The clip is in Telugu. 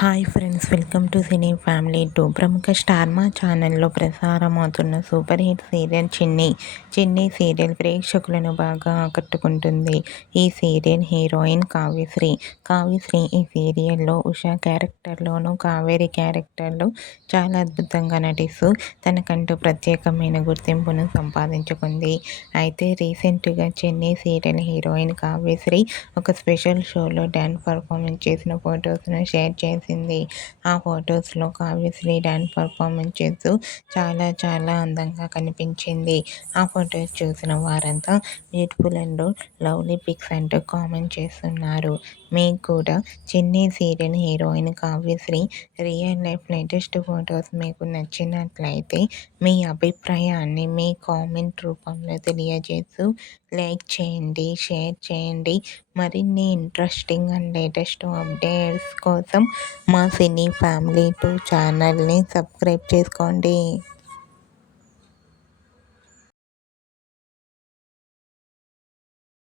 Hi friends, welcome to cine family 2. ప్రముఖ స్టార్ మా ఛానల్లో ప్రసారమవుతున్న సూపర్ హిట్ సీరియల్ చిన్ని సీరియల్ ప్రేక్షకులను బాగా ఆకట్టుకుంటుంది. ఈ సీరియల్ హీరోయిన్ కావ్యశ్రీ ఈ సీరియల్లో ఉషా క్యారెక్టర్లోనూ, కావేరి క్యారెక్టర్లో చాలా అద్భుతంగా నటిస్తూ తనకంటూ ప్రత్యేకమైన గుర్తింపును సంపాదించుకుంది. అయితే రీసెంట్గా చిన్ని సీరియల్ హీరోయిన్ కావ్యశ్రీ ఒక స్పెషల్ షోలో డ్యాన్స్ పర్ఫార్మెన్స్ చేసిన ఫొటోస్ను షేర్ చేసింది. ఆ ఫొటోస్లో కావ్యశ్రీ డ్యాన్స్ పర్ఫార్మెన్స్ చేస్తూ చాలా అందంగా కనిపించింది. ఆ ఫొటోస్ చూసిన వారంతా బ్యూటిఫుల్ అండ్ లవ్లీ పిక్స్ అంటూ కామెంట్ చేస్తున్నారు. మీకు కూడా చిన్ని serial heroine Kavyasri real life latest photos మీకు నచ్చినట్లయితే మీ అభిప్రాయాన్ని మీ కామెంట్ రూపంలో తెలియజేస్తూ లైక్ చేయండి, షేర్ చేయండి. మరిన్ని ఇంట్రెస్టింగ్ అండ్ లేటెస్ట్ అప్డేట్స్ కోసం మా సినీ ఫ్యామిలీ 2 ఛానల్ని సబ్స్క్రైబ్ చేసుకోండి.